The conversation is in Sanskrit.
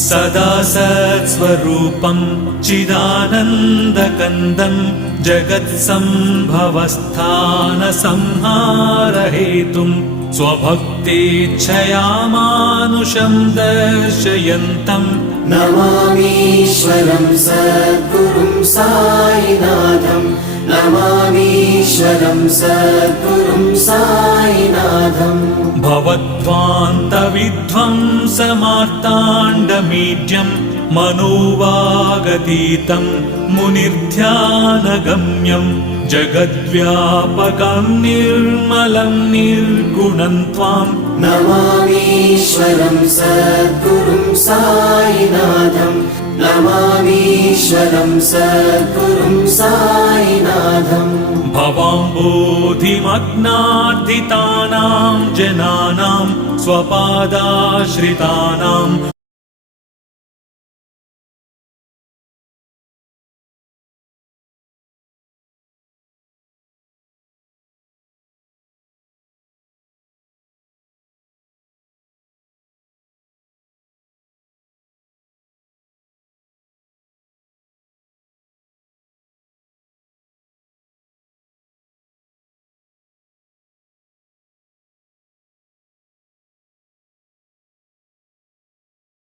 सदा सत्स्वरूपं चिदानन्दकन्दं जगत्सम्भवस्थानसंहारहेतुं स्वभक्तेच्छया मानुषं दर्शयन्तम् नमामीश्वरं सद्गुरुं साईनाथं नमामीश्वरं सद्गुरुं साईनाथम् भवध्वान्तविध्वंसमार्ताण्डमीड्यं मनोवागतीतं मुनिर्ध्यानगम्यं जगद्व्यापकं निर्मलं निर्गुणं त्वां नमामीश्वरं सद्गुरुं साईनाथं नमामीश्वरं सद्गुरुं साईनाथम् भवाम्बोधिमग्नार्दितानां जनानां स्वपादाश्रितानां